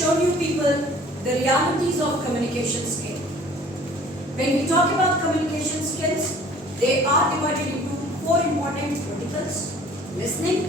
shown you people the realities of communication skill. When we talk about communication skills, they are divided into 4 important verticals: listening,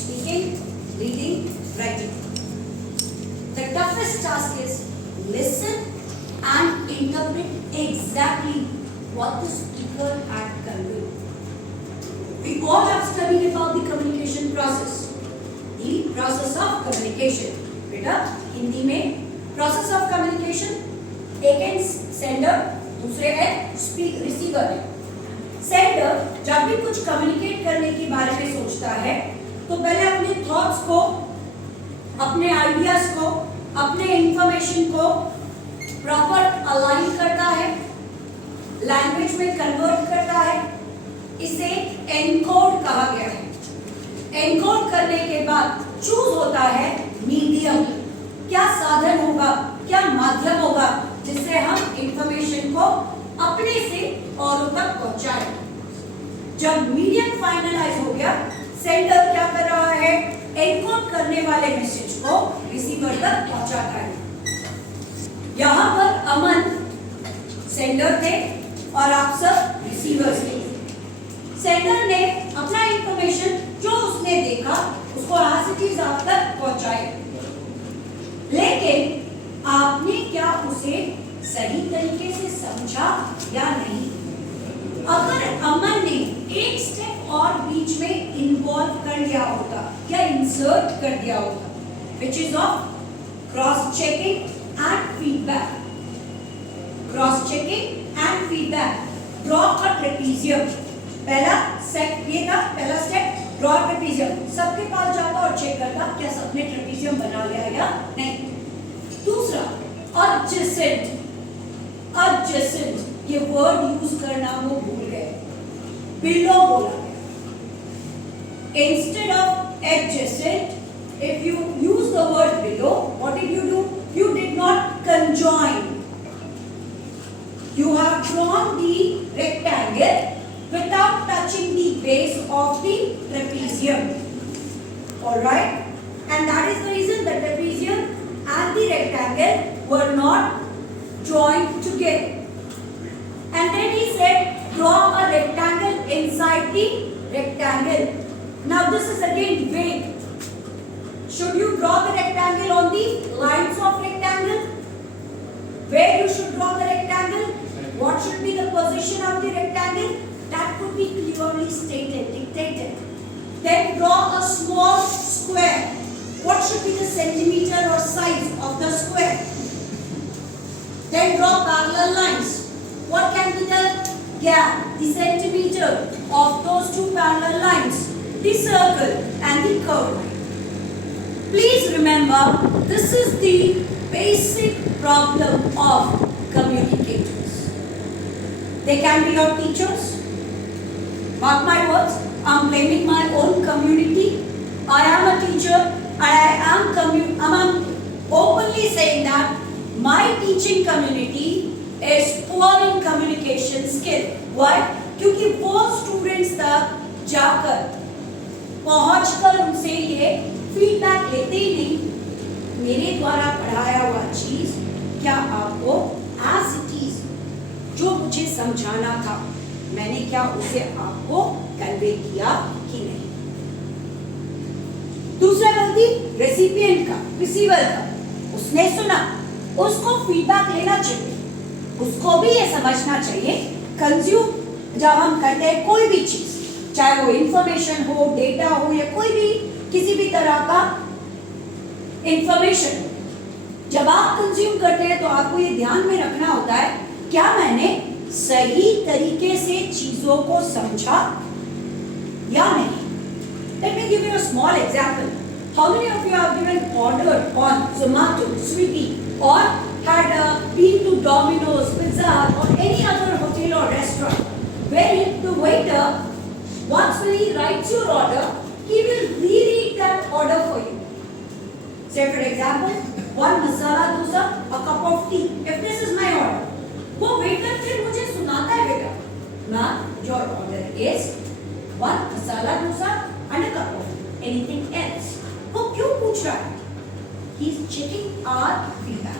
speaking, reading, writing. The toughest task is listen and interpret exactly what the speaker had conveyed. We all have studied about the communication process. The process of communication. बेटा हिंदी में process of communication, एक है sender, दूसरे है receiver है. Sender जब भी कुछ communicate करने के बारे में सोचता है तो पहले अपने thoughts को, अपने ideas को, अपने information को proper align करता है, language में convert करता है. इसे एनकोड कहा गया है. एनकोड करने के बाद चूज होता है मीडियम. क्या साधन होगा, क्या माध्यम होगा जिससे हम इंफॉर्मेशन को अपने से औरों तक पहुंचाएं. जब मीडियम फाइनलाइज हो गया, सेंडर क्या कर रहा है? एनकोड करने वाले मैसेज को रिसीवर तक पहुंचाता है. यहां पर अमन सेंडर थे और आप सब रिसीवर्स थे. सेंडर ने अपना इंफॉर्मेशन जो उसने देखा उसको एज आप तक पहुंचाए, लेकिन आपने क्या उसे सही तरीके से समझा या नहीं? अगर अमन ने एक स्टेप और बीच में इन्वॉल्व कर लिया होता या इंसर्ट कर दिया होता, which is of cross checking and feedback. Cross checking and feedback. Draw a trapezium. पहला सेट ये था, पहला स्टेप ड्रॉ ट्रेपेजियम. सबके पास जाता और चेक करता क्या सबने ट्रेपेजियम बना लिया या नहीं. दूसरा adjacent. adjacent ये वर्ड यूज करना वो भूल गए, बिलो बोला गया. Instead of adjacent, if you use the word below, what did you do? You did not conjoin. You have drawn the rectangle without touching the base of the trapezium. Alright? And that is the reason the trapezium and the rectangle were not joined together. And then he said, draw a rectangle inside the rectangle. Now this is again vague. Should you draw the rectangle on the lines of rectangle? Where you should draw the rectangle? What should be the position of the rectangle? That could be clearly stated, dictated. Then draw a small square. What should be the centimeter or size of the square? Then draw parallel lines. What can be the gap, the centimeter of those two parallel lines? The circle and the curve. Please remember, this is the basic problem of communicators. They can be your teachers. Mark my words, I am blaming my own community. I am a teacher and I am openly saying that my teaching community is poor in communication skill. Why? क्योंकि वो students तक जाकर पहुंचकर उनसे ये feedback लेते ही नहीं, मेरे द्वारा पढ़ाया हुआ चीज क्या आपको as it is जो मुझे समझाना था, मैंने क्या उसे आपको कन्वे किया कि नहीं. दूसरा गलती रेसिपिएंट का, रिसीवर का. उसने सुना, उसको फीडबैक लेना चाहिए, उसको भी ये समझना चाहिए कंज्यूम जब हम करते हैं कोई भी चीज, चाहे वो इंफॉर्मेशन हो, डेटा हो या कोई भी किसी भी तरह का इंफॉर्मेशन, जब आप कंज्यूम करते हैं तो आपको ये ध्यान में रखना होता है क्या मैंने सही तरीके से चीजों को समझा या नहीं. Let me give you a small example. How many of you have given order on Zomato, Swiggy, or had been to Domino's, Pizza Hut, or any other hotel or restaurant, where the waiter, once when he writes your order, he will reread that order for you. Say for example, one masala dosa, a cup of tea. If this is my order, वो waiter फिर मुझे सुनाता है बेटा, ma'am your order is one masala dosa and a cup of anything else. वो क्यों पूछ रहा है? He is checking our feedback.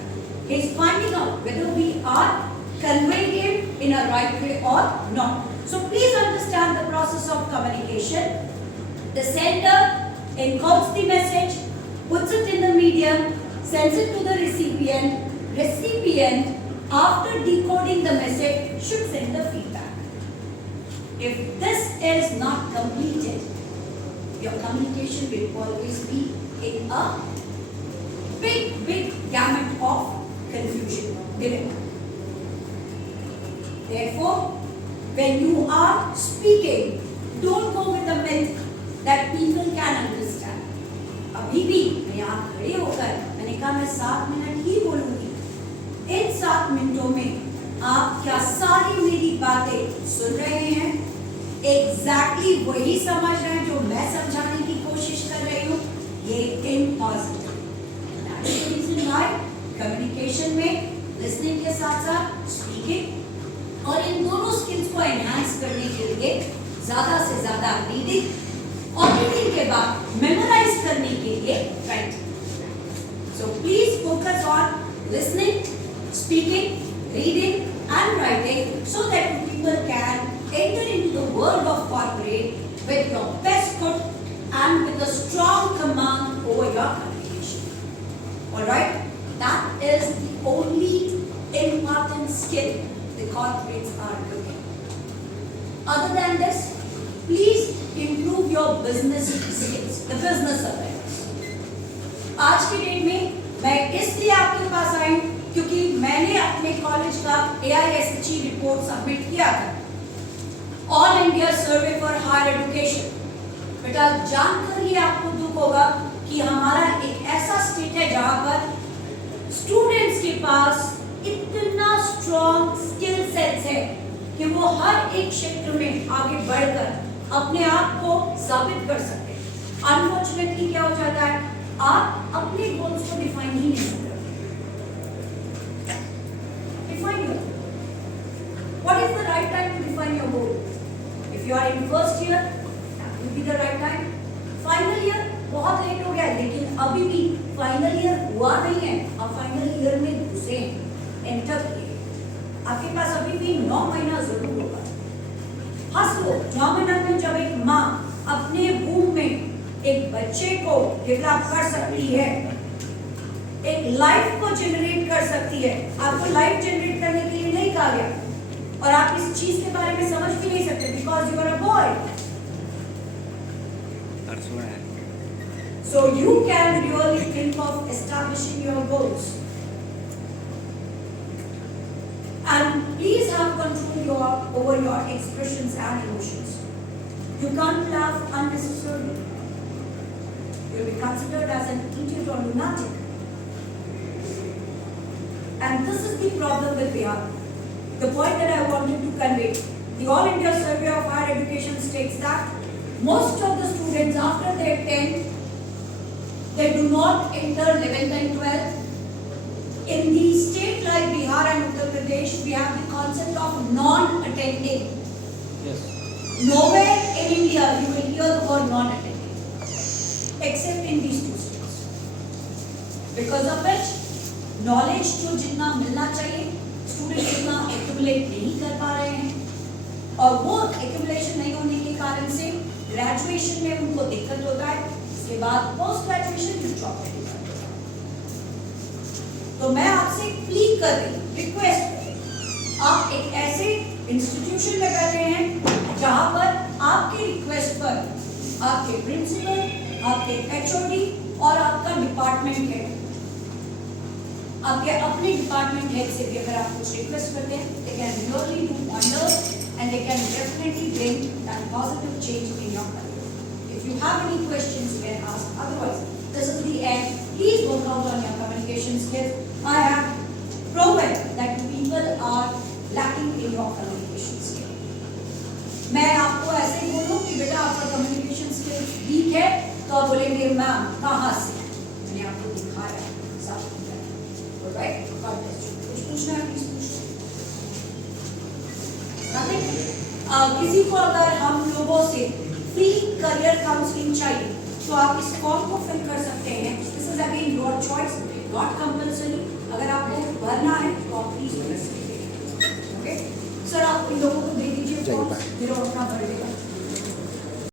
He is finding out whether we are conveying it in a right way or not. So please understand the process of communication. The sender encodes the message, puts it in the medium, sends it to the recipient. Recipient, after decoding the message, should send the feedback. If this is not completed, your communication will always be in a big gamut of confusion. Therefore, when you are speaking, don't go with the myth that people can understand. अभी भी मैं यहाँ खड़े होकर मैंने कहा मैं 7 minute ही बोलूँगी। इन 7 मिनटों में आप क्या सारी मेरी बातें सुन रहे हैं? एग्जैक्टली वही समझ रहे हैं जो मैं समझाने की कोशिश कर रही हूँ? ये इम्पॉसिबल। कम्युनिकेशन में लिसनिंग के साथ साथ स्पीकिंग और इन दोनों स्किल्स को एनहांस करने के लिए ज्यादा से ज्यादा रीडिंग और रीडिंग के बाद मेमोराइज करने के लिए writing. So please focus on listening, speaking, reading and writing so that people can enter into the world of corporate with your best foot and with a strong command over your communication. Alright? That is the only important skill the corporates are looking. Other than this, please improve your business skills, the business awareness. आज की date में मैं इसलिए आपके पास आई क्योंकि मैंने अपने college का AISHE रिपोर्ट सबमिट किया था, all India survey for higher education. बेटा जानकर ही आपको दुख होगा कि हमारा एक ऐसा स्टेट है जहां पर स्टूडेंट्स के पास इतना स्ट्रॉन्ग स्किल सेट्स है कि वो हर एक क्षेत्र में आगे बढ़कर अपने आप को साबित कर सकते हैं। अनफॉर्चुनेटली क्या हो जाता है, आप अपने गोल्स को डिफाइन ही नहीं करते। Define your goal. What is the right time to define your goal? If you are in first year, that will be the right time. Final year बहुत लेट हो गया है, लेकिन अभी भी फाइनल ईयर हुआ नहीं है, आप फाइनल ईयर में घुसे एंटर किए, आपके पास अभी भी 9 महीना जरूर होगा। हंस लो, 9 महीना में जब एक माँ अपने वूम में एक बच्चे को डेवलप कर सकती है, एक लाइफ को जनरेट कर सकती है। आपको लाइफ जनरेट करने के लिए नहीं कहा गया और आप इस चीज के बारे में समझ भी नहीं सकते because you are a boy. So you can really think of establishing your goals. And please have control over your expressions and emotions. You can't laugh unnecessarily. You'll be considered as an idiot or lunatic. And this is the problem with Bihar. The point that I wanted to convey. The All India Survey of Higher Education states that most of the students after their 10th, they do not enter 11th and 12th. In the state like Bihar and Uttar Pradesh, we have the concept of non-attending. Yes. Nowhere in India you will hear the word non-attending, except in these 2 states. Because of which, knowledge जो जितना मिलना चाहिए, students जितना accumulate नहीं कर पा रहे हैं, और वो accumulation नहीं होने के कारण से graduation में उनको दिक्कत होता है, इसके बाद post graduation you drop it. तो मैं आपसे प्लीड कर रही हूँ, रिक्वेस्ट कर रही हूँ, आप एक ऐसे इंस्टीट्यूशन में बैठे हैं जहाँ पर आपके रिक्वेस्ट पर आपके प्रिंसिपल, आपके HOD और आपका डिपार्टमेंट हेड, आपके अपने डिपार्टमेंट हेड से भी अगर आप कुछ रिक्वेस्ट करते हैं, they can really do wonders and they can definitely bring that positive change in your career. If you have any questions, you can ask. Otherwise, this is the end. Please work out on your communication skills. I have proven that people are lacking in your communication skills. मैं आपको ऐसे ही बोलूँ कि बेटा आपका communication skills weak है, तो आप बोलेंगे मैम कहाँ से? मैंने आपको दिखाया सब कुछ। Alright? God bless you. कुछ पूछना है प्लीज पूछो। Nothing? किसी को अगर हम लोगों से फ्री करियर काउंसलिंग चाहिए, तो आप इस फॉर्म को फिल कर सकते हैं। This is is again your choice, not compulsory. अगर आपको भरना है तो आप प्लीज भर सकते हैं। ओके सर, आप इन लोगों को दे दीजिए फॉर्म, फिर अपना भर देगा।